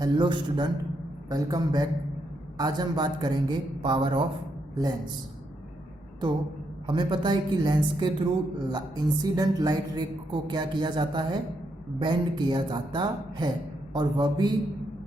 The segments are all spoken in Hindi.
Hello student, welcome back. आज हम बात करेंगे पावर ऑफ लेंस। तो हमें पता है कि लेंस के थ्रू इंसिडेंट लाइट रे को क्या किया जाता है, बेंड किया जाता है, और वह भी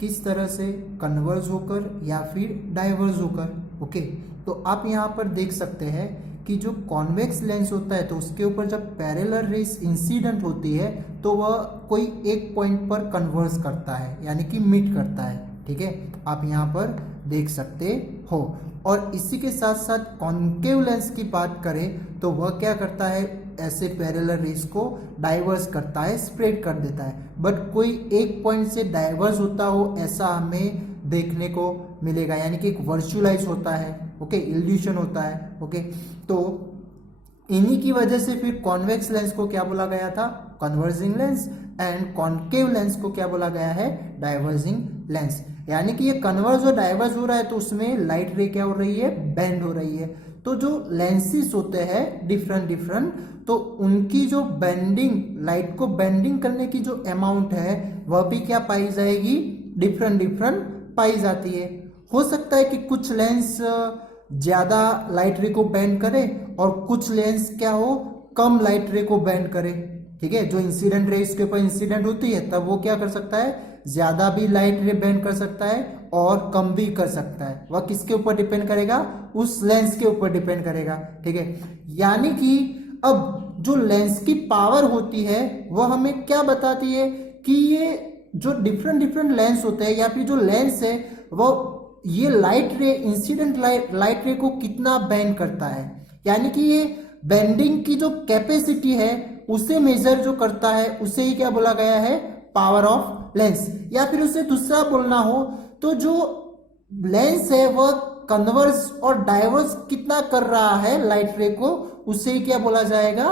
किस तरह से, कन्वर्ज होकर या फिर डाइवर्ज होकर। ओके, तो आप यहाँ पर देख सकते हैं कि जो कॉन्वेक्स लेंस होता है तो उसके ऊपर जब पैरेलल रेस इंसिडेंट होती है तो वह कोई एक पॉइंट पर कन्वर्ज करता है, यानी कि मीट करता है। ठीक है, आप यहाँ पर देख सकते हो। और इसी के साथ साथ कॉन्केव लेंस की बात करें तो वह क्या करता है, ऐसे पैरेलल रेस को डाइवर्स करता है, स्प्रेड कर देता है। बट कोई एक पॉइंट से डाइवर्स होता हो ऐसा हमें देखने को मिलेगा, यानी कि एक वर्चुअलाइज होता है। ओके, इल्यूशन होता है। ओके, तो इन्हीं की वजह से फिर कॉन्वेक्स लेंस को क्या बोला गया था, converging lens, and concave lens को क्या बोला गया है, डाइवर्जिंग लेंस। यानी कि ये कन्वर्ज और डाइवर्ज हो रहा है तो उसमें लाइट रे क्या हो रही है, बेंड हो रही है। तो जो लेंसेस होते हैं डिफरेंट डिफरेंट, तो उनकी जो बेंडिंग, लाइट को बेंडिंग करने की जो अमाउंट है वह भी क्या पाई जाएगी, डिफरेंट डिफरेंट पाई जाती है। हो सकता है कि कुछ लेंस ज्यादा लाइट रे को बेंड करे और कुछ लेंस क्या हो, कम लाइट रे को बेंड करे। ठीक है, जो इंसिडेंट रे इसके ऊपर इंसिडेंट होती है तब वो क्या कर सकता है, ज्यादा भी लाइट रे बेंड कर सकता है और कम भी कर सकता है। वह किसके ऊपर डिपेंड करेगा, उस लेंस के ऊपर डिपेंड करेगा। ठीक है, यानी कि अब जो लेंस की पावर होती है वह हमें क्या बताती है कि ये जो डिफरेंट डिफरेंट लेंस होते हैं या फिर जो लेंस है वो ये लाइट रे, इंसिडेंट लाइट रे को कितना बेंड करता है। यानी कि ये बेंडिंग की जो कैपेसिटी है उसे मेजर जो करता है उसे ही क्या बोला गया है, पावर ऑफ लेंस। या फिर उसे दूसरा बोलना हो तो जो लेंस है वह कन्वर्स और डाइवर्स कितना कर रहा है लाइट रे को, उसे ही क्या बोला जाएगा,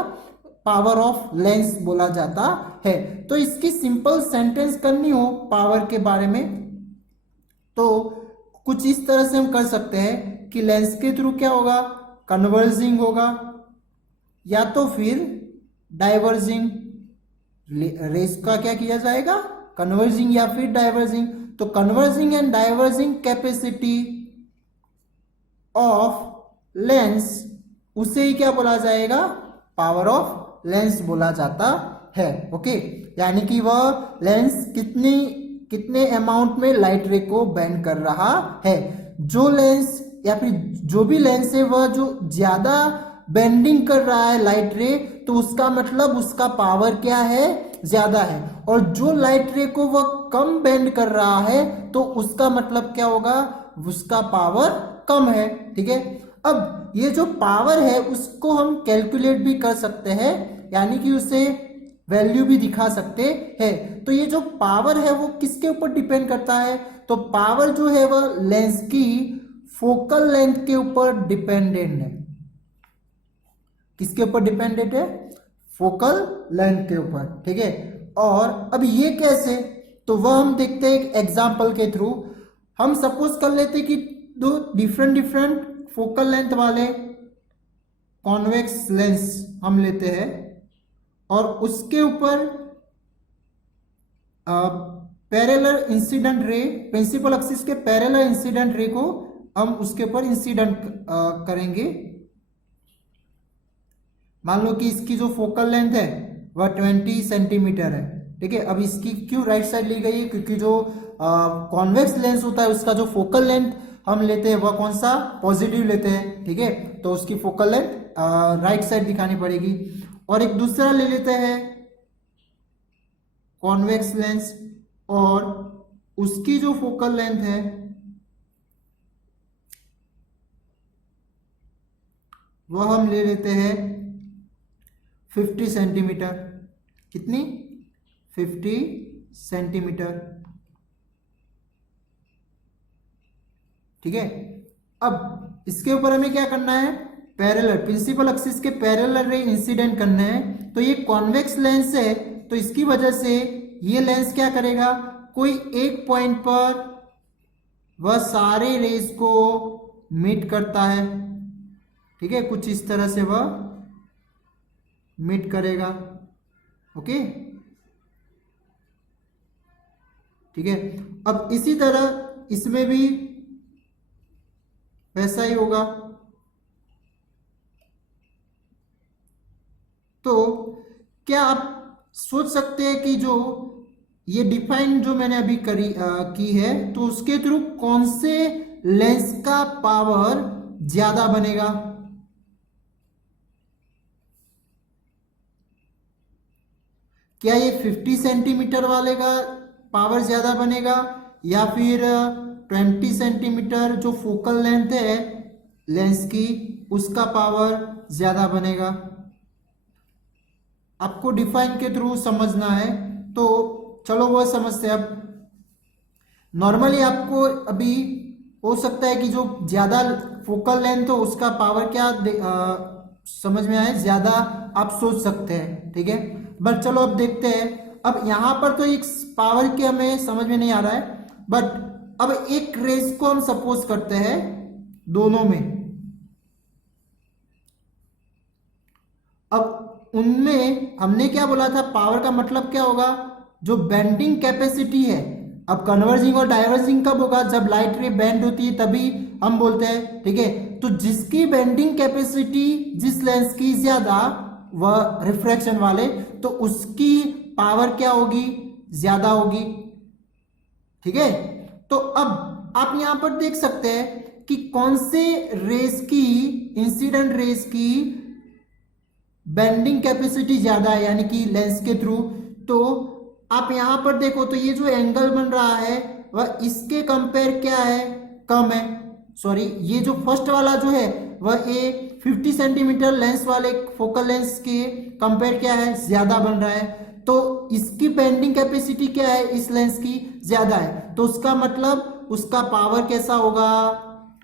पावर ऑफ लेंस बोला जाता है। तो इसकी सिंपल सेंटेंस करनी हो पावर के बारे में तो कुछ इस तरह से हम कर सकते हैं कि लेंस के थ्रू क्या होगा, कन्वर्जिंग होगा या तो फिर डाइवर्जिंग। रेस का क्या किया जाएगा, कन्वर्जिंग या फिर डाइवर्जिंग। तो converging and diverging capacity of lens, उसे ही क्या बोला जाएगा, पावर ऑफ लेंस बोला जाता है। ओके, यानी कि वह लेंस कितने अमाउंट में लाइट रे को बेंड कर रहा है। जो लेंस या फिर जो भी लेंस है वह जो ज्यादा बेंडिंग कर रहा है लाइट रे, तो उसका मतलब उसका पावर क्या है, ज्यादा है। और जो लाइट रे को वह कम बेंड कर रहा है तो उसका मतलब क्या होगा, उसका पावर कम है। ठीक है, अब ये जो पावर है उसको हम कैलकुलेट भी कर सकते हैं, यानी कि उसे वैल्यू भी दिखा सकते हैं। तो ये जो पावर है वो किसके ऊपर डिपेंड करता है, तो पावर जो है वह लेंस की फोकल लेंथ के ऊपर डिपेंडेंट है। किसके ऊपर डिपेंडेंट है, फोकल लेंथ के ऊपर। ठीक है, और अब ये कैसे, तो वह हम देखते हैं एक एग्जांपल के थ्रू। हम सपोज कर लेते कि दो डिफरेंट डिफरेंट फोकल लेंथ वाले कॉन्वेक्स लेंस हम लेते हैं और उसके ऊपर parallel incident ray, principal axis के पैरेलल इंसिडेंट रे को हम उसके ऊपर इंसिडेंट करेंगे। मान लो कि इसकी जो फोकल लेंथ है वह 20 सेंटीमीटर है। ठीक है, अब इसकी क्यों राइट साइड ली गई है, क्योंकि जो कॉन्वेक्स लेंस होता है उसका जो फोकल लेंथ हम लेते हैं वह कौन सा, पॉजिटिव लेते हैं। ठीक है, तो उसकी फोकल लेंथ राइट साइड दिखानी पड़ेगी। और एक दूसरा ले लेते हैं कॉन्वेक्स लेंस और उसकी जो फोकल लेंथ है वह हम ले लेते हैं 50 सेंटीमीटर। कितनी, 50 सेंटीमीटर। ठीक है, अब इसके ऊपर हमें क्या करना है, पैरेलल, प्रिंसिपल एक्सिस के पैरेलल रे इंसिडेंट करना है। तो ये कॉन्वेक्स लेंस है तो इसकी वजह से ये लेंस क्या करेगा, कोई एक पॉइंट पर वह सारे रेस को मीट करता है। ठीक है, कुछ इस तरह से वह मीट करेगा। ओके, ठीक है। अब इसी तरह इसमें भी वैसा ही होगा। तो क्या आप सोच सकते हैं कि जो ये डिफाइन जो मैंने अभी की है, तो उसके थ्रू कौन से लेंस का पावर ज्यादा बनेगा? क्या ये 50 सेंटीमीटर वाले का पावर ज्यादा बनेगा, या फिर 20 सेंटीमीटर जो फोकल लेंथ है लेंस की उसका पावर ज्यादा बनेगा? आपको डिफाइन के थ्रू समझना है, तो चलो वो समझते हैं। अब नॉर्मली आपको अभी हो सकता है कि जो ज्यादा फोकल लेंथ हो उसका पावर क्या समझ में आए, ज्यादा आप सोच सकते हैं, ठीक है। बट चलो अब देखते हैं। अब यहां पर तो एक पावर के हमें समझ में नहीं आ रहा है, बट अब एक रेस को हम सपोज करते हैं दोनों में। अब उनमें हमने क्या बोला था, पावर का मतलब क्या होगा, जो बेंडिंग कैपेसिटी है। अब कन्वर्जिंग और डाइवर्जिंग कब होगा, जब लाइट रे बेंड होती है तभी हम बोलते हैं, ठीक है। तो जिसकी बेंडिंग कैपेसिटी जिस लेंस की ज्यादा, वह रिफ्रैक्शन वाले, तो उसकी पावर क्या होगी, ज्यादा होगी, ठीक है। तो अब आप यहां पर देख सकते हैं कि कौन से रेस की, इंसिडेंट रेस की बेंडिंग कैपेसिटी ज्यादा है, यानी कि लेंस के थ्रू। तो आप यहां पर देखो तो ये जो एंगल बन रहा है वह इसके कंपेयर क्या है, कम है। सॉरी, ये जो फर्स्ट वाला जो है वह ये 50 सेंटीमीटर लेंस वाले फोकल लेंस के कंपेयर क्या है, ज्यादा बन रहा है। तो इसकी बेंडिंग कैपेसिटी क्या है, इस लेंस की ज्यादा है, तो उसका मतलब उसका पावर कैसा होगा,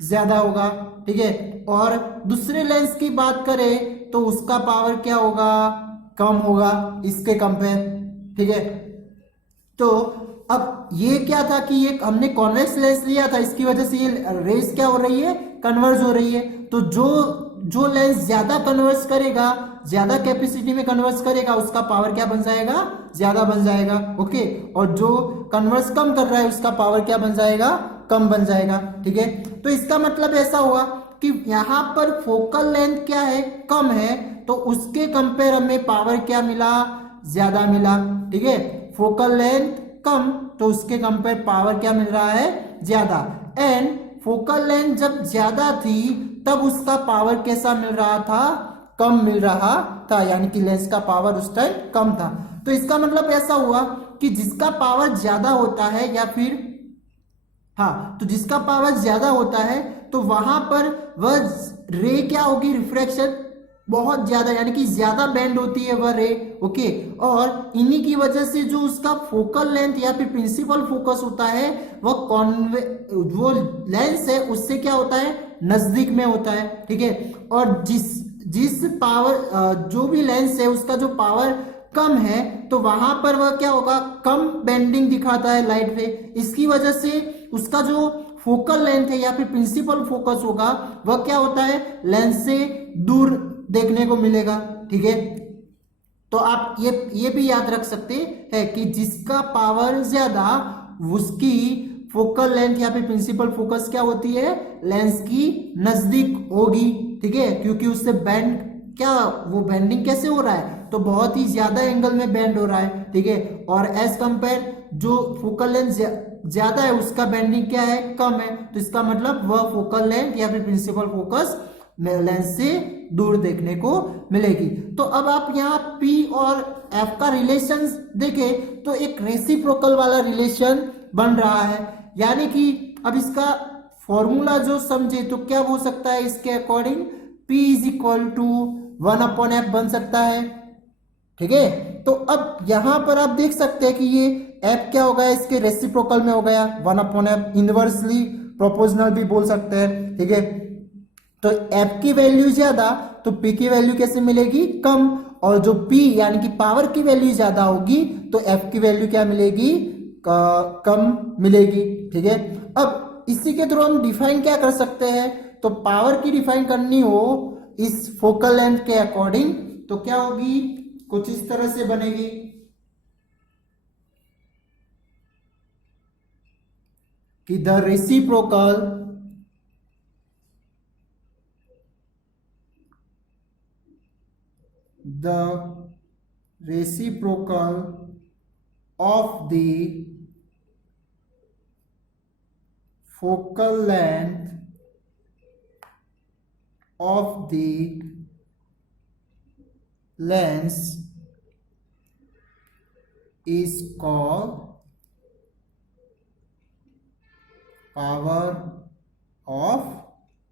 ज्यादा होगा, ठीक है। और दूसरे लेंस की बात करें तो उसका पावर क्या होगा, कम होगा इसके कंपेयर, ठीक है। तो अब ये क्या था कि ये हमने कॉन्वेक्स लेंस लिया था, इसकी वजह से ये रेस क्या हो रही है, कन्वर्ज हो रही है। तो जो जो लेंस ज्यादा कन्वर्स करेगा, ज्यादा कैपेसिटी में कन्वर्स करेगा, उसका पावर क्या बन जाएगा, ज्यादा बन जाएगा, ओके। और जो कन्वर्स कम कर रहा है उसका पावर क्या बन जाएगा, कम बन जाएगा, ठीक है। तो इसका मतलब ऐसा हुआ कि यहां पर फोकल लेंथ क्या है, कम है, तो उसके कंपेयर हमें पावर क्या मिला, ज्यादा मिला, ठीक है। फोकल लेंथ कम तो उसके कंपेयर पावर क्या मिल रहा है, ज्यादा। एंड फोकल लेंथ जब ज्यादा थी तब उसका पावर कैसा मिल रहा था, कम मिल रहा था, यानी कि लेंस का पावर उस टाइम कम था। तो इसका मतलब ऐसा हुआ कि जिसका पावर ज्यादा होता है, या फिर हाँ, तो जिसका पावर ज्यादा होता है तो वहां पर वह रे क्या होगी, रिफ्रैक्शन बहुत ज्यादा, यानी कि ज्यादा बेंड होती है वह रे, ओके। और इन्हीं की वजह से जो उसका फोकल लेंथ या फिर प्रिंसिपल फोकस होता है, वह वो लेंस है उससे क्या होता है, नजदीक में होता है, ठीक है। और जिस जिस पावर जो भी लेंस है उसका जो पावर कम है, तो वहां पर वह क्या होगा, कम बेंडिंग दिखाता है लाइट रे। इसकी वजह से उसका जो फोकल लेंथ है या फिर प्रिंसिपल फोकस होगा, वह क्या होता है, लेंस से दूर देखने को मिलेगा, ठीक है। तो आप ये भी याद रख सकते हैं कि जिसका पावर ज्यादा उसकी फोकल लेंथ या फिर प्रिंसिपल फोकस क्या होती है, लेंस की नजदीक होगी, ठीक है। क्योंकि उससे बेंड क्या, वो बेंडिंग कैसे हो रहा है, तो बहुत ही ज्यादा एंगल में बेंड हो रहा है, ठीक है। और एज कंपेयर जो फोकल लेंथ ज्यादा है उसका बेंडिंग क्या है, कम है, तो इसका मतलब वह फोकल लेंथ या फिर प्रिंसिपल फोकस लेंस से दूर देखने को मिलेगी। तो अब आप यहाँ P और F का रिलेशन देखें तो एक रेसिप्रोकल वाला रिलेशन बन रहा है, यानी कि अब इसका फॉर्मूला जो समझे तो क्या हो सकता है, इसके according P is equal to 1/f बन सकता है, ठीक है। तो अब यहां पर आप देख सकते हैं कि ये F क्या हो गया, इसके रेसिप्रोकल में हो गया 1/f, इनवर्सली प्रोपोर्शनल भी बोल सकते हैं, ठीक है। तो F की वैल्यू ज्यादा तो P की वैल्यू कैसे मिलेगी, कम। और जो P यानी कि पावर की वैल्यू ज्यादा होगी तो F की वैल्यू क्या मिलेगी, कम मिलेगी, ठीक है। अब इसी के थ्रू हम डिफाइन क्या कर सकते हैं, तो पावर की डिफाइन करनी हो इस फोकल लेंथ के अकॉर्डिंग तो क्या होगी, कुछ इस तरह से बनेगी। कि the reciprocal of the focal length of the lens is called power of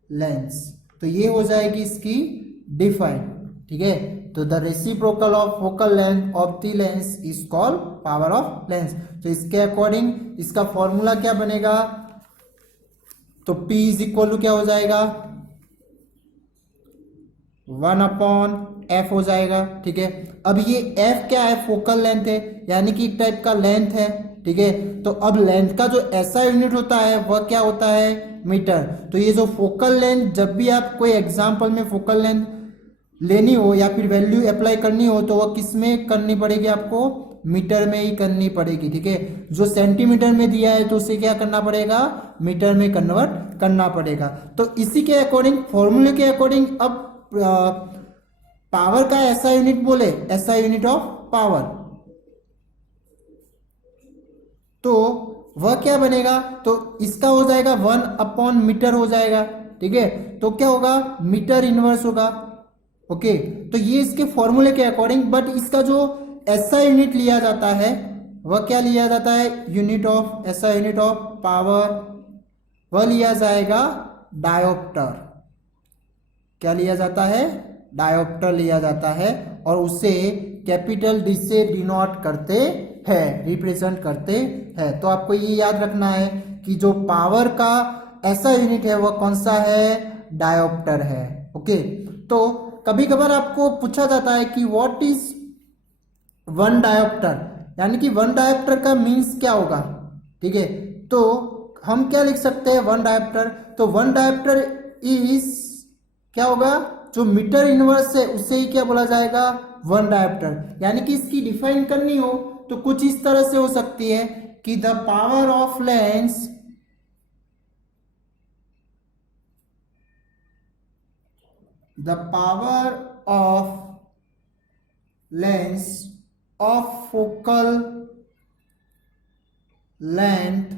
lens. तो ये हो जाएगी इसकी डिफाइन, ठीक है। तो the reciprocal of focal length of the lens is called power of lens. तो इसके अकॉर्डिंग इसका फॉर्मूला क्या बनेगा, तो P इज इक्वल टू क्या हो जाएगा, 1/f हो जाएगा, ठीक है। अब ये f क्या है, फोकल लेंथ है, यानी कि एक टाइप का लेंथ है, ठीक है। तो अब लेंथ का जो ऐसा यूनिट होता है वह क्या होता है, मीटर। तो ये जो फोकल लेंथ, जब भी आप कोई एग्जांपल में फोकल लेंथ लेनी हो या फिर वैल्यू अप्लाई करनी हो तो वह किस में करनी पड़ेगी, आपको मीटर में ही करनी पड़ेगी, ठीक है। जो सेंटीमीटर में दिया है तो उसे क्या करना पड़ेगा, मीटर में कन्वर्ट करना पड़ेगा। तो इसी के अकॉर्डिंग, फॉर्मूले के अकॉर्डिंग, अब पावर का ऐसा यूनिट बोले, ऐसा यूनिट ऑफ पावर, तो वह क्या बनेगा, तो इसका हो जाएगा 1/मीटर हो जाएगा, ठीक है। तो क्या होगा, मीटर इनवर्स होगा, ओके। तो ये इसके फॉर्मूले के अकॉर्डिंग, बट इसका जो ऐसा यूनिट लिया जाता है वह क्या लिया जाता है, यूनिट ऑफ, ऐसा यूनिट ऑफ पावर वह लिया जाएगा डायोप्टर। क्या लिया जाता है, डायोप्टर लिया जाता है, और उसे कैपिटल डी से डिनोट करते हैं, रिप्रेजेंट करते हैं। तो आपको ये याद रखना है कि जो पावर का ऐसा यूनिट है वह कौन सा है, डायोप्टर है, ओके। तो कभी कभार आपको पूछा जाता है कि व्हाट इज वन डायोप्टर, यानी कि वन डायोप्टर का मीन्स क्या होगा, ठीक है। तो हम क्या लिख सकते हैं, वन डायोप्टर, तो वन डायोप्टर इज क्या होगा, जो मीटर इनवर्स है उससे ही क्या बोला जाएगा, वन डायोप्टर। यानी कि इसकी डिफाइन करनी हो तो कुछ इस तरह से हो सकती है कि the power of lens of focal length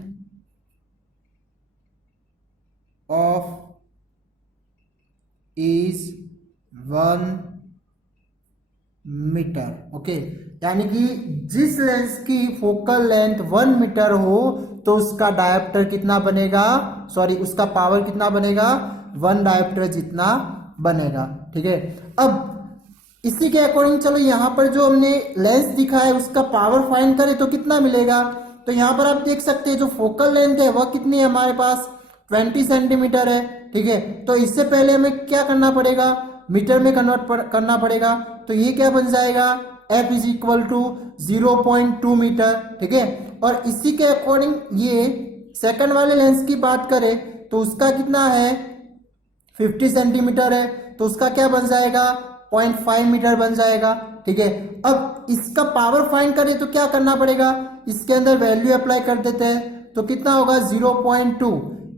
of is 1 metre, okay. यानी कि जिस लेंस की फोकल लेंथ 1 मीटर हो तो उसका डायोप्टर कितना बनेगा, सॉरी उसका पावर कितना बनेगा, 1 डायोप्टर जितना बनेगा, ठीक है। अब इसी के अकॉर्डिंग चलो यहाँ पर जो हमने लेंस दिखा है उसका पावर फाइंड करें तो कितना मिलेगा। तो यहाँ पर आप देख सकते हैं जो फोकल लेंथ है वह कितनी है, हमारे पास 20 सेंटीमीटर है, ठीक है। तो इससे पहले हमें क्या करना पड़ेगा, मीटर में कन्वर्ट करना पड़ेगा। तो ये क्या बन जाएगा, F is equal to 0.2 metre, ठीक है। और इसी के अकॉर्डिंग ये सेकंड वाले लेंस की बात करें तो उसका कितना है, 50 सेंटीमीटर है, तो उसका क्या बन जाएगा, 0.5 मीटर बन जाएगा, ठीक है। अब इसका पावर फाइंड करें तो क्या करना पड़ेगा, इसके अंदर वैल्यू अप्लाई कर देते हैं, तो कितना होगा 0.2,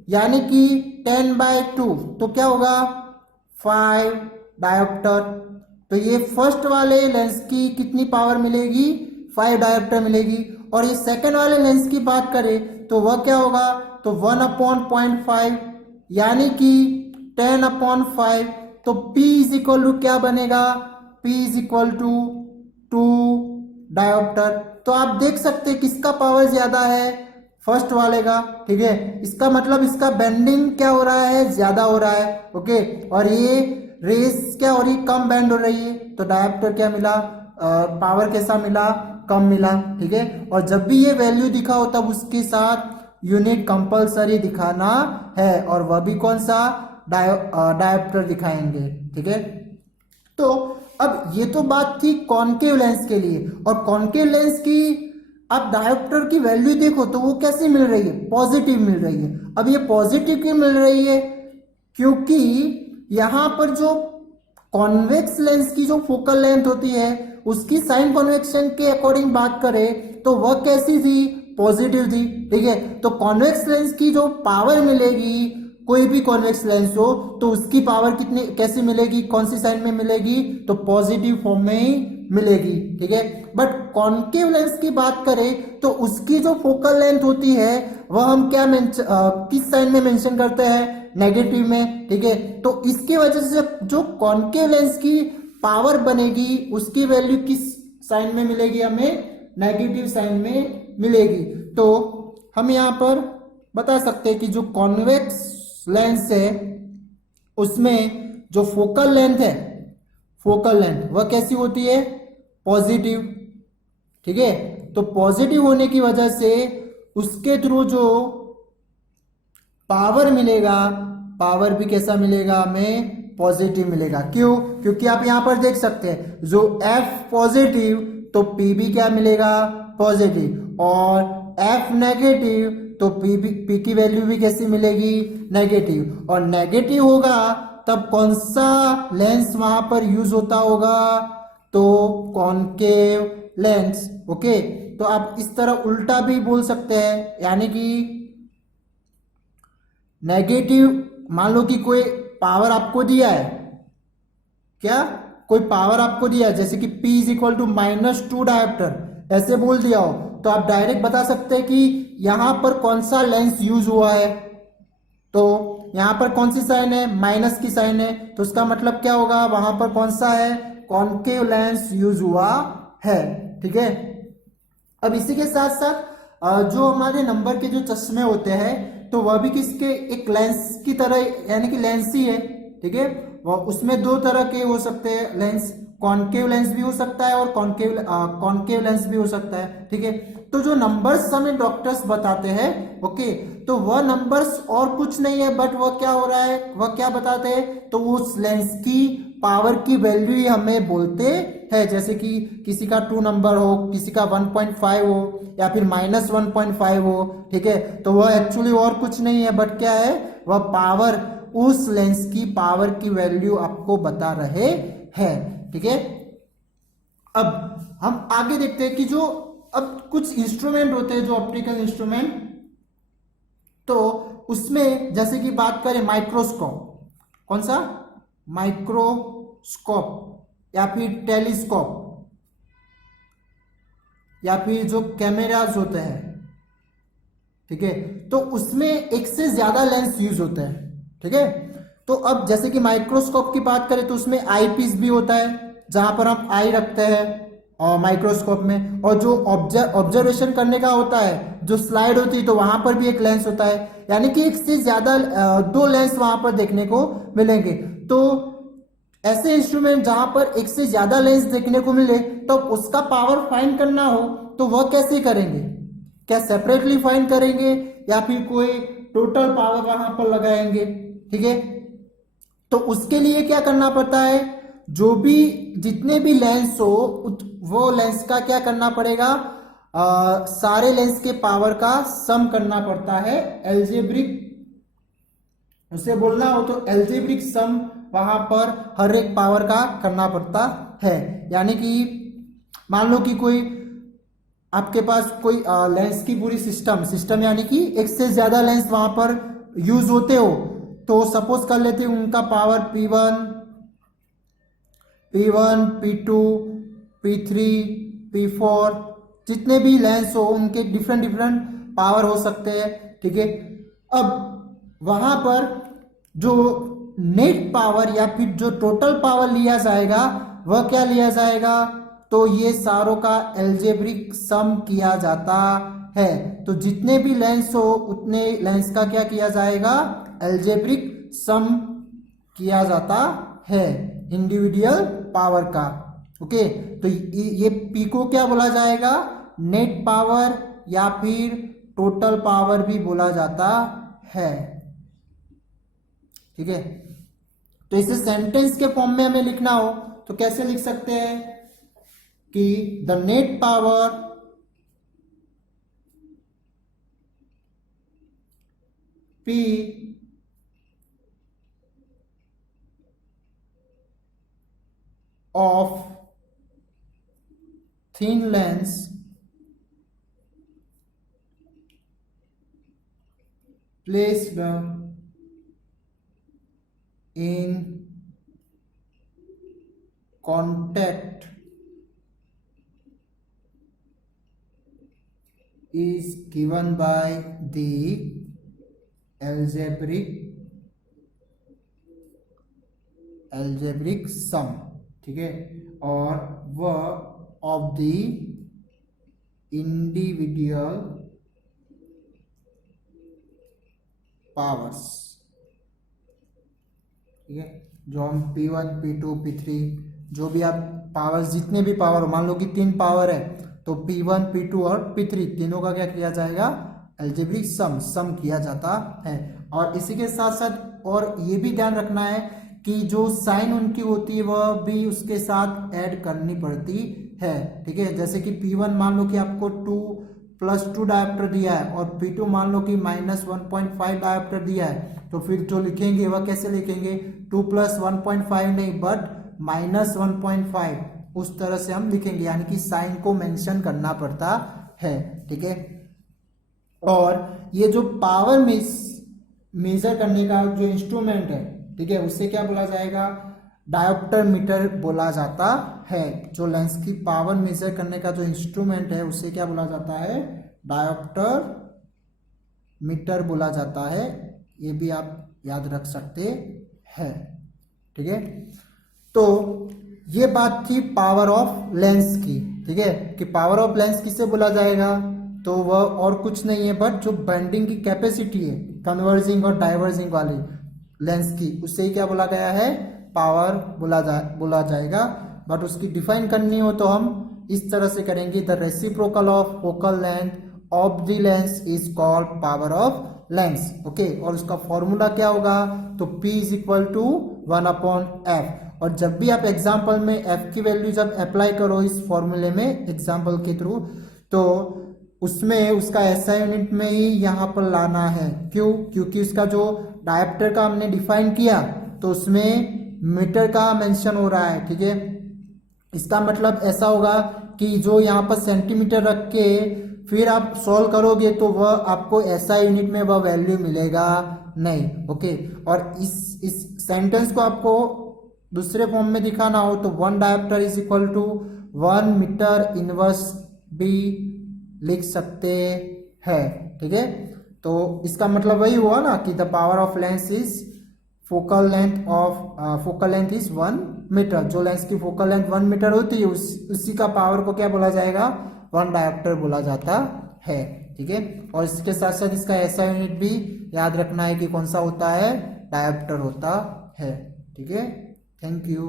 यानी कि 10/2, तो क्या होगा 5 डायोप्टर। तो ये फर्स्ट वाले लेंस की कितनी पावर मिलेगी, 5 डायोप्टर मिलेगी। और ये सेकंड वाले लेंस की बात करें तो वह क्या होगा, तो 1/0.5 यानी कि 10/5। तो P इज इक्वल टू क्या बनेगा, P is equal to 2 dioptre. तो आप देख सकते हैं किसका पावर ज्यादा है, फर्स्ट वाले का, ठीक है। इसका मतलब इसका बेंडिंग क्या हो रहा है, ज्यादा हो रहा है, ओके। और ये रेस क्या हो रही, कम बेंड हो रही है। तो डायोप्टर क्या मिला, पावर कैसा मिला, कम मिला, ठीक है। और जब भी ये वैल्यू दिखा हो तब उसके साथ यूनिट कंपलसरी दिखाना है, और वह भी कौन सा, डायोप्टर दिखाएंगे, ठीक है। तो अब ये तो बात थी कॉन्केव लेंस के लिए, और कॉन्केव लेंस की अब डायोप्टर की वैल्यू देखो तो वो कैसी मिल रही है, पॉजिटिव मिल रही है। अब ये पॉजिटिव क्यों मिल रही है, क्योंकि यहां पर जो कॉन्वेक्स लेंस की जो फोकल लेंथ होती है उसकी साइन कॉन्वेक्शन के अकॉर्डिंग बात करें तो वह कैसी थी, पॉजिटिव थी, ठीक है। तो कॉन्वेक्स लेंस की जो पावर मिलेगी, कोई भी कॉन्वेक्स लेंस हो तो उसकी पावर कितनी कैसे मिलेगी, कौन सी साइन में मिलेगी, तो पॉजिटिव फॉर्म में ही मिलेगी, ठीक है। बट कॉन्केव लेंस की बात करें तो उसकी जो फोकल लेंथ होती है वह हम क्या किस साइन में मेंशन करते हैं, नेगेटिव में, ठीक है। तो इसकी वजह से जो कॉन्केव लेंस की पावर बनेगी उसकी वैल्यू किस साइन में मिलेगी, हमें नेगेटिव साइन में मिलेगी। तो हम यहां पर बता सकते हैं कि जो कॉन्वेक्स लेंस है उसमें जो फोकल लेंथ है, फोकल लेंथ वह कैसी होती है, पॉजिटिव, ठीक है। तो पॉजिटिव होने की वजह से उसके थ्रू जो पावर मिलेगा, पावर भी कैसा मिलेगा, हमें पॉजिटिव मिलेगा। क्यों, क्योंकि आप यहां पर देख सकते हैं जो F पॉजिटिव तो P भी क्या मिलेगा, पॉजिटिव, और F नेगेटिव तो P की वैल्यू भी कैसी मिलेगी, नेगेटिव। और नेगेटिव होगा तब कौन सा लेंस वहां पर यूज होता होगा, तो कॉनकेव लेंस, ओके। तो आप इस तरह उल्टा भी बोल सकते हैं, यानी कि नेगेटिव, मान लो कि कोई पावर आपको दिया है, क्या कोई पावर आपको दिया है जैसे कि P is equal to -2 dioptre ऐसे बोल दिया हो, तो आप डायरेक्ट बता सकते हैं कि यहां पर कौन सा लेंस यूज हुआ है। तो यहां पर कौन सी साइन है, माइनस की साइन है, तो उसका मतलब क्या होगा, वहां पर कौन सा है, कॉनकेव लेंस यूज हुआ है, ठीक है। अब इसी के साथ साथ जो हमारे नंबर के जो चश्मे होते हैं तो वह भी किसके, एक लेंस की तरह, यानी कि लेंस ही है, ठीक है। वह उसमें दो तरह के हो सकते हैं लेंस, कॉनकेव लेंस भी हो सकता है और कॉनकेव लेंस भी हो सकता है, ठीक है। तो जो नंबर्स हमें डॉक्टर्स बताते हैं, ओके, तो वह नंबर्स और कुछ नहीं है बट वह क्या हो रहा है, वह क्या बताते हैं, तो उस लेंस की पावर की वैल्यू ही हमें बोलते हैं। जैसे कि किसी का 2 नंबर हो, किसी का 1.5 हो या फिर -1.5 हो, ठीक है। तो वह एक्चुअली और कुछ नहीं है बट क्या है, वह पावर, उस लेंस की पावर की वैल्यू आपको बता रहे हैं, ठीक है। अब हम आगे देखते हैं कि जो अब कुछ इंस्ट्रूमेंट होते हैं जो ऑप्टिकल इंस्ट्रूमेंट, तो उसमें जैसे कि बात करें माइक्रोस्कोप, कौन सा, माइक्रोस्कोप या फिर टेलीस्कोप या फिर जो कैमरास होते हैं, ठीक है। तो उसमें एक से ज्यादा लेंस यूज होते हैं, ठीक है। तो अब जैसे कि माइक्रोस्कोप की बात करें तो उसमें आई पीस भी होता है जहां पर हम आई रखते हैं और माइक्रोस्कोप में, और जो ऑब्जर्वेशन करने का होता है, जो स्लाइड होती है, तो वहां पर भी एक लेंस होता है, यानी कि एक से ज्यादा दो लेंस वहां पर देखने को मिलेंगे। तो ऐसे इंस्ट्रूमेंट जहां पर एक से ज्यादा लेंस देखने को मिले तो उसका पावर फाइंड करना हो तो वह कैसे करेंगे, क्या सेपरेटली फाइंड करेंगे या फिर कोई टोटल पावर वहां पर लगाएंगे, ठीक है। तो उसके लिए क्या करना पड़ता है, जो भी जितने भी लेंस हो वो लेंस का क्या करना पड़ेगा, सारे लेंस के पावर का सम करना पड़ता है, एल्जेब्रिक, उसे बोलना हो तो एल्जेब्रिक सम वहां पर हर एक पावर का करना पड़ता है। यानी कि मान लो कि कोई आपके पास कोई लेंस की पूरी सिस्टम सिस्टम यानी कि एक से ज्यादा लेंस वहां पर यूज होते हो, तो सपोज कर लेते हैं उनका power P1 P2 P3 P4, जितने भी लेंस हो उनके डिफरेंट डिफरेंट पावर हो सकते हैं, ठीक है। अब वहां पर जो नेट पावर या फिर जो टोटल पावर लिया जाएगा वह क्या लिया जाएगा, तो ये सारों का एल्जेब्रिक सम किया जाता है। तो जितने भी लेंस हो उतने लेंस का क्या किया जाएगा, एल्जेब्रिक सम किया जाता है इंडिविजुअल पावर का, ओके। तो ये पी को क्या बोला जाएगा, नेट पावर या फिर टोटल पावर भी बोला जाता है, ठीक है। तो इसे सेंटेंस के फॉर्म में हमें लिखना हो तो कैसे लिख सकते हैं कि the net power P of thin lens placed in contact is given by the algebraic sum, ठीक है, और वह of the individual powers, ठीक है, जो हम P1 P2 P3 जो भी आप पावर्स, जितने भी पावर हो, मान लो कि 3 पावर है तो P1 P2 और P3 तीनों का क्या किया जाएगा, अलजेब्रिक सम किया जाता है। और इसी के साथ साथ और ये भी ध्यान रखना है कि जो साइन उनकी होती है वह भी उसके साथ ऐड करनी पड़ती है, ठीक है। जैसे कि P1 मान लो कि आपको 2+2 डायोप्टर दिया है और P2 मान लो कि -1.5 डायोप्टर दिया है, तो फिर जो लिखेंगे वह कैसे लिखेंगे, 2 + 1.5 नहीं बट -1.5, उस तरह से हम लिखेंगे, यानी कि साइन को मेंशन करना पड़ता है, ठीक है। और ये जो पावर मेजर करने का जो इंस्ट्रूमेंट है, ठीक है, उसे क्या बोला जाएगा, डायोप्टर मीटर बोला जाता है। जो लेंस की पावर मेजर करने का जो इंस्ट्रूमेंट है उसे क्या बोला जाता है, डायोप्टर मीटर बोला जाता है। ये भी आप याद रख सकते हैं, ठीक है। तो ये बात थी पावर ऑफ लेंस की, ठीक है, कि पावर ऑफ लेंस किसे बोला जाएगा, तो वह और कुछ नहीं है बट जो बेंडिंग की कैपेसिटी है कन्वर्जिंग और डाइवर्जिंग वाली लेंस की, उससे ही क्या बोला गया है, पावर बोला जाएगा। बट उसकी डिफाइन करनी हो तो हम इस तरह से करेंगे, the reciprocal of focal length of the lens is called power of lens, okay. और उसका फॉर्मूला क्या होगा, तो P = 1/f। और जब भी आप एग्जाम्पल में f की वैल्यू जब अप्लाई करो इस फॉर्मूले में एग्जाम्पल के थ्रू, तो उसमें उसका SI यूनिट में ही यहाँ पर लाना है। क्यों, क्योंकि उसका जो डायोप्टर का हमने डिफाइन किया तो उसमें मीटर का मेंशन हो रहा है, ठीक है। इसका मतलब ऐसा होगा कि जो यहाँ पर सेंटीमीटर रख के फिर आप सॉल्व करोगे तो वह आपको SI यूनिट में वह वैल्यू मिलेगा नहीं, ओके। और इस सेंटेंस को आपको दूसरे फॉर्म में दिखाना हो तो 1 डायोप्टर = 1 मीटर इनवर्स भी लिख सकते हैं, ठीक है। तो इसका मतलब वही हुआ ना कि the power of lens is focal length is 1 metre. जो लेंस की फोकल लेंथ 1 मीटर होती है उसी का पावर को क्या बोला जाएगा, 1 डायोप्टर बोला जाता है, ठीक है। और इसके साथ साथ इसका SI यूनिट भी याद रखना है कि कौन सा होता है, डायोप्टर होता है, ठीक है। Thank you.